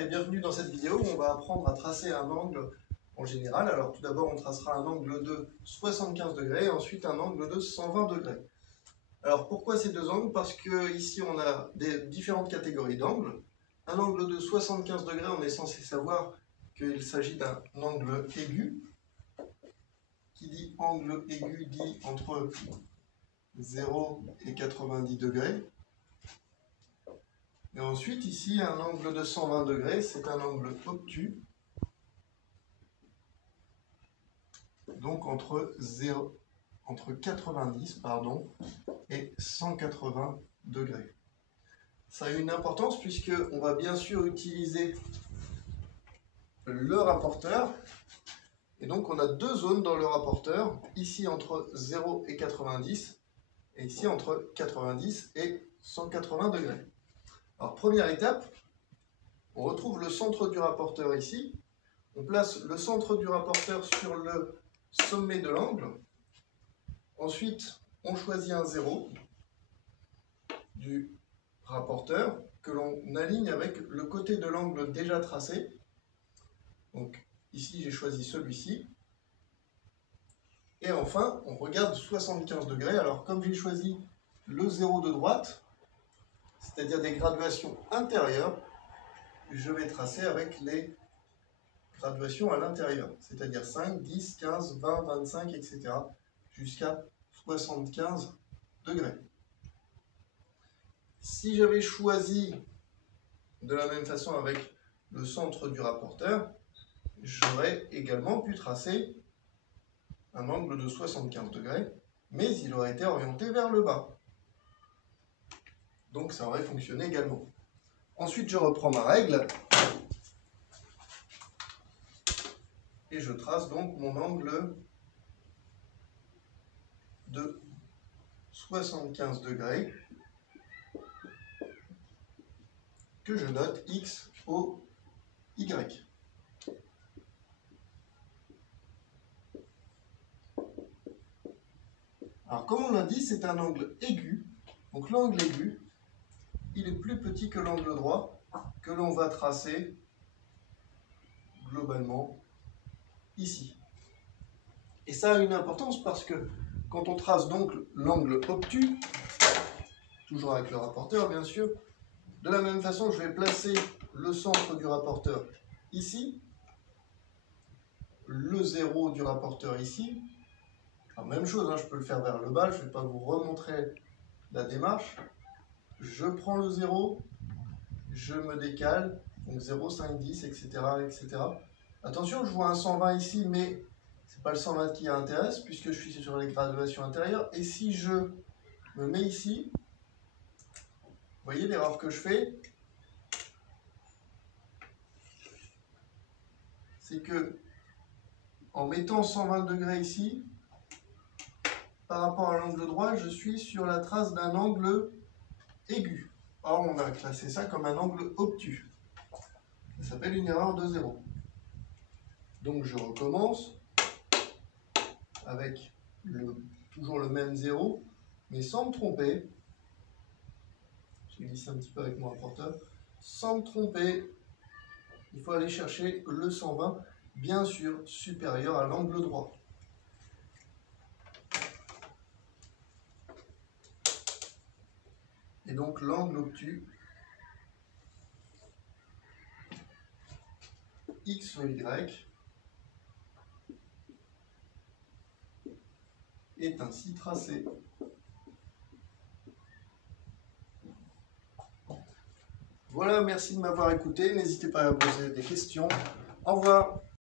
et bienvenue dans cette vidéo où on va apprendre à tracer un angle en général. Alors tout d'abord on tracera un angle de 75 degrés et ensuite un angle de 120 degrés. Alors pourquoi ces deux angles? Parce que ici on a des différentes catégories d'angles. Un angle de 75 degrés, on est censé savoir qu'il s'agit d'un angle aigu. Qui dit angle aigu dit entre 0 et 90 degrés. Et ensuite, ici, un angle de 120 degrés, c'est un angle obtus. Donc entre 90 et 180 degrés. Ça a une importance puisqu'on va bien sûr utiliser le rapporteur. Et donc on a deux zones dans le rapporteur, ici entre 0 et 90, et ici entre 90 et 180 degrés. Alors première étape, on retrouve le centre du rapporteur ici. On place le centre du rapporteur sur le sommet de l'angle. Ensuite, on choisit un 0 du rapporteur que l'on aligne avec le côté de l'angle déjà tracé. Donc ici, j'ai choisi celui-ci. Et enfin, on regarde 75 degrés. Alors comme j'ai choisi le 0 de droite, c'est-à-dire des graduations intérieures, je vais tracer avec les graduations à l'intérieur, c'est-à-dire 5, 10, 15, 20, 25, etc. jusqu'à 75 degrés. Si j'avais choisi de la même façon avec le centre du rapporteur, j'aurais également pu tracer un angle de 75 degrés, mais il aurait été orienté vers le bas. Donc ça aurait fonctionné également. Ensuite, je reprends ma règle et je trace donc mon angle de 75 degrés que je note X, O, Y. Alors comme on l'a dit, c'est un angle aigu. Donc l'angle aigu, il est plus petit que l'angle droit que l'on va tracer globalement ici. Et ça a une importance parce que quand on trace donc l'angle obtus, toujours avec le rapporteur bien sûr, de la même façon je vais placer le centre du rapporteur ici, le 0 du rapporteur ici. Alors, même chose, hein, je peux le faire vers le bas, je ne vais pas vous remontrer la démarche. Je prends le 0, je me décale, donc 0, 5, 10, etc., etc. Attention, je vois un 120 ici, mais ce n'est pas le 120 qui intéresse, puisque je suis sur les graduations intérieures. Et si je me mets ici, vous voyez l'erreur que je fais, c'est que en mettant 120 degrés ici, par rapport à l'angle droit, je suis sur la trace d'un angle aigu. Or, on a classé ça comme un angle obtus. Ça s'appelle une erreur de 0. Donc, je recommence avec toujours le même 0, mais sans me tromper. J'ai glissé un petit peu avec mon rapporteur. Sans me tromper, il faut aller chercher le 120, bien sûr, supérieur à l'angle droit. Et donc l'angle obtus X ou Y est ainsi tracé. Voilà, merci de m'avoir écouté. N'hésitez pas à poser des questions. Au revoir.